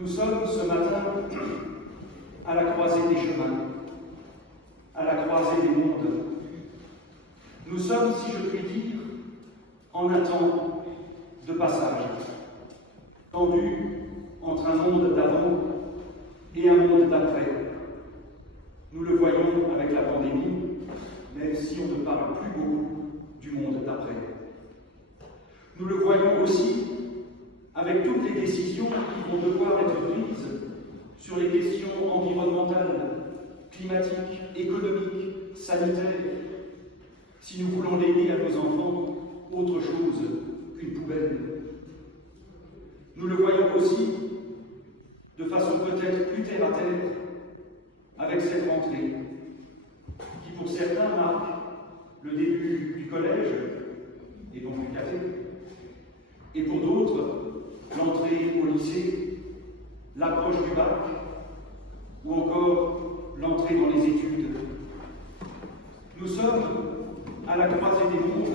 Nous sommes ce matin à la croisée des chemins, à la croisée des mondes. Nous sommes, si je puis dire, en un temps de passage, tendu entre un monde d'avant et un monde d'après. Nous le voyons avec la pandémie, même si on ne parle plus beaucoup du monde d'après. Nous le voyons aussi avec toutes les décisions qui vont devoir être prises sur les questions environnementales, climatiques, économiques, sanitaires, si nous voulons léguer à nos enfants autre chose qu'une poubelle. Nous le voyons aussi de façon peut-être plus terre à terre avec cette rentrée qui pour certains marque le début du collège et donc du café, et pour d'autres l'entrée au lycée, l'approche du bac ou encore l'entrée dans les études. Nous sommes à la croisée des mondes,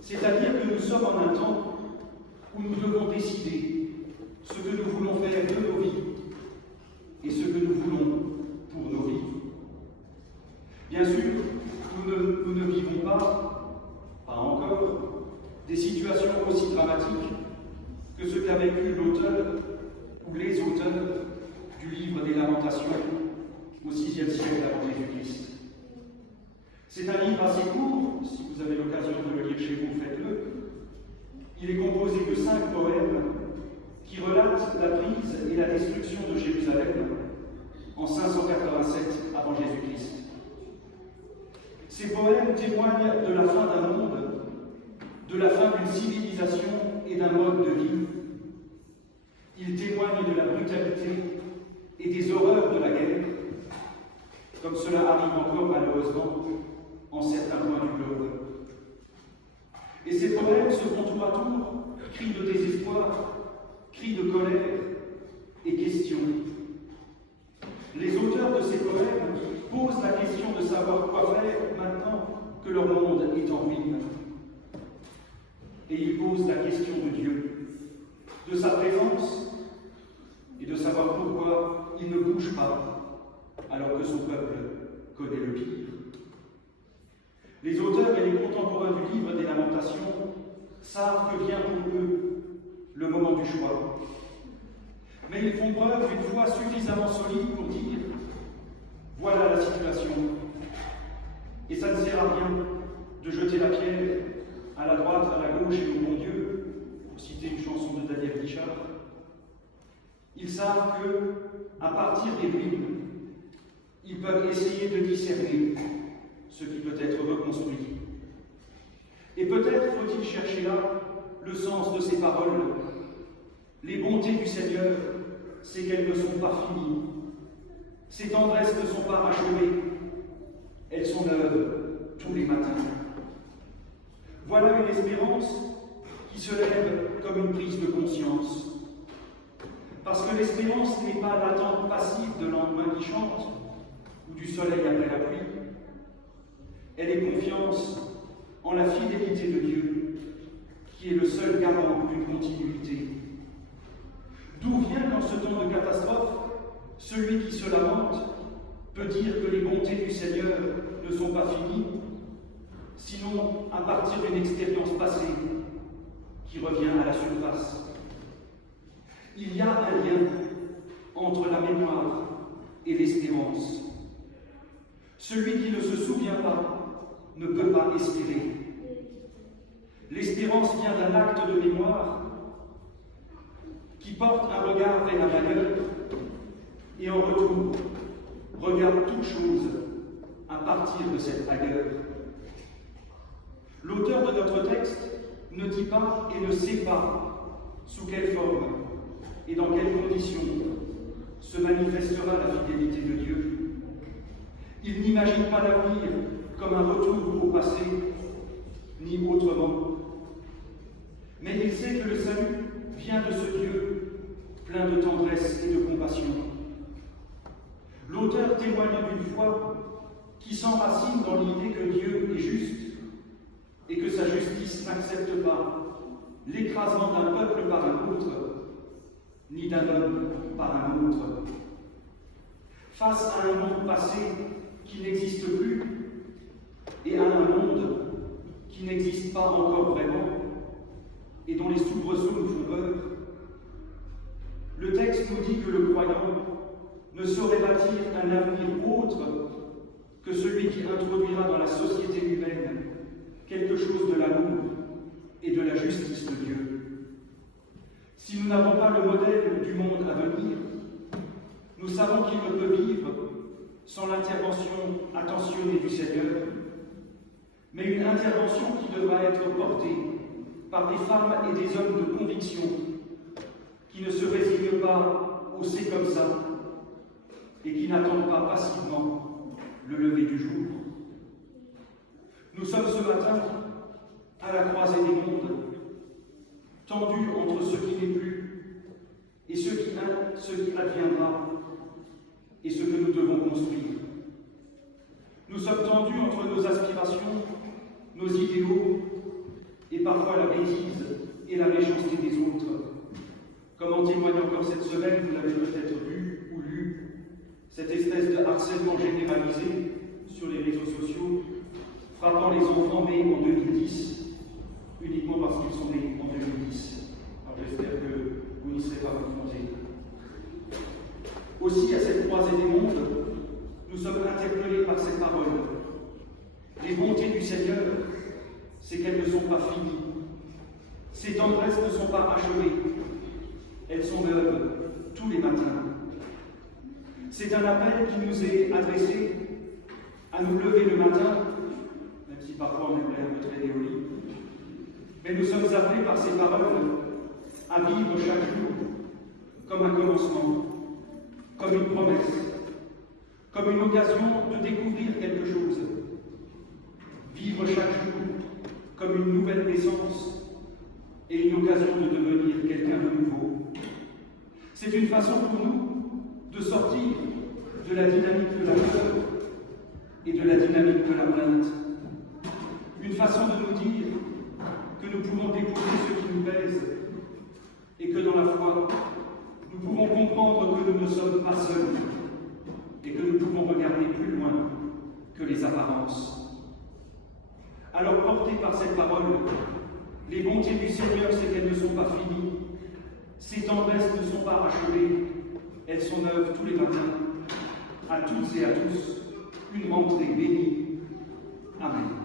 c'est-à-dire que nous sommes en un temps où nous devons décider ce que nous voulons faire de nos vies et ce que nous voulons pour nos vies. Bien sûr, nous ne vivons pas encore, des situations aussi dramatiques que ce qu'a vécu l'auteur ou les auteurs du livre des Lamentations au VIe siècle avant Jésus-Christ. C'est un livre assez court, si vous avez l'occasion de le lire chez vous, faites-le. Il est composé de 5 poèmes qui relatent la prise et la destruction de Jérusalem en 587 avant Jésus-Christ. Ces poèmes témoignent de la fin d'un monde, de la fin d'une civilisation et d'un mode de vie. Ils témoignent de la brutalité et des horreurs de la guerre, comme cela arrive encore malheureusement en certains coins du globe. Et ces poèmes se font tour à tour cris de désespoir, cris de colère et questions. Les auteurs de ces poèmes posent la question de savoir quoi faire maintenant que leur monde est en ruine. Et ils posent la question de Dieu, de sa présence et de savoir pourquoi il ne bouge pas alors que son peuple connaît le pire. Les auteurs et les contemporains du livre des Lamentations savent que vient pour eux le moment du choix. Mais ils font preuve d'une foi suffisamment solide pour dire « Voilà la situation ». Et ça ne sert à rien de jeter la pierre à la droite, à la gauche et au bon Dieu, pour citer une chanson de Daniel Guichard. Ils savent que, à partir des ruines, ils peuvent essayer de discerner ce qui peut être reconstruit. Et peut-être faut-il chercher là le sens de ces paroles. Les bontés du Seigneur, c'est qu'elles ne sont pas finies. Ses tendresses ne sont pas achevées. Elles sont neuves tous les matins. Voilà une espérance qui se lève comme une prise de conscience. Parce que l'espérance n'est pas l'attente passive de lendemain qui chante ou du soleil après la pluie. Elle est confiance en la fidélité de Dieu, qui est le seul garant d'une continuité. D'où vient qu'en ce temps de catastrophe, celui qui se lamente peut dire que les bontés du Seigneur ne sont pas finies, sinon à partir d'une expérience passée qui revient à la surface. Il y a un lien entre la mémoire et l'espérance. Celui qui ne se souvient pas ne peut pas espérer. L'espérance vient d'un acte de mémoire qui porte un regard vers l'ailleurs et en retour regarde toute chose à partir de cet ailleurs. L'auteur de notre texte ne dit pas et ne sait pas sous quelle forme et dans quelles conditions se manifestera la fidélité de Dieu. Il n'imagine pas l'avenir comme un retour au passé, ni autrement. Mais il sait que le salut vient de ce Dieu, plein de tendresse et de compassion. L'auteur témoigne d'une foi qui s'enracine dans l'idée que Dieu est juste et que sa justice n'accepte pas l'écrasement d'un peuple par un autre, ni d'un homme par un autre. Face à un monde passé qui n'existe plus et à un monde qui n'existe pas encore vraiment et dont les soubresauts nous font peur, le texte nous dit que le croyant ne saurait bâtir un avenir autre que celui qui introduira dans la société humaine quelque chose de l'amour et de la justice de Dieu. Si nous n'avons pas le modèle du monde à venir, nous savons qu'il ne peut vivre sans l'intervention attentionnée du Seigneur, mais une intervention qui devra être portée par des femmes et des hommes de conviction qui ne se résignent pas au « c'est comme ça » et qui n'attendent pas passivement le lever du jour. Nous sommes ce matin à la croisée des mondes, tendus entre ce qui n'est plus et ce qui adviendra et ce que nous devons construire. Nous sommes tendus entre nos aspirations, nos idéaux et parfois la bêtise et la méchanceté des autres. Comme en témoigne encore cette semaine, vous l'avez peut-être vu ou lu, cette espèce de harcèlement généralisé sur les réseaux sociaux, frappant les enfants nés en 2010, uniquement parce qu'ils sont nés en 2010. Alors j'espère que vous n'y serez pas confrontés. Aussi, à cette croisée des mondes, nous sommes interpellés par ces paroles. Les bontés du Seigneur, c'est qu'elles ne sont pas finies. Ces tendresses ne sont pas achevées. Elles sont neuves tous les matins. C'est un appel qui nous est adressé à nous lever le matin, même si parfois on aimerait un peu traîner au lit. Mais nous sommes appelés par ces paroles à vivre chaque jour comme un commencement, comme une promesse, comme une occasion de découvrir quelque chose. Vivre chaque jour comme une nouvelle naissance et une occasion de devenir quelqu'un de nouveau. C'est une façon pour nous de sortir de la dynamique de la peur et de la dynamique de la plainte. Une façon de nous dire que nous pouvons découvrir ce qui nous pèse et que dans la foi, nous pouvons comprendre que nous ne sommes pas seuls et que nous pouvons regarder plus loin que les apparences. Alors, portés par cette parole, les bontés du Seigneur, c'est qu'elles ne sont pas finies, ces tendresses ne sont pas achevées, elles sont neuves tous les matins. À toutes et à tous, une rentrée bénie. Amen.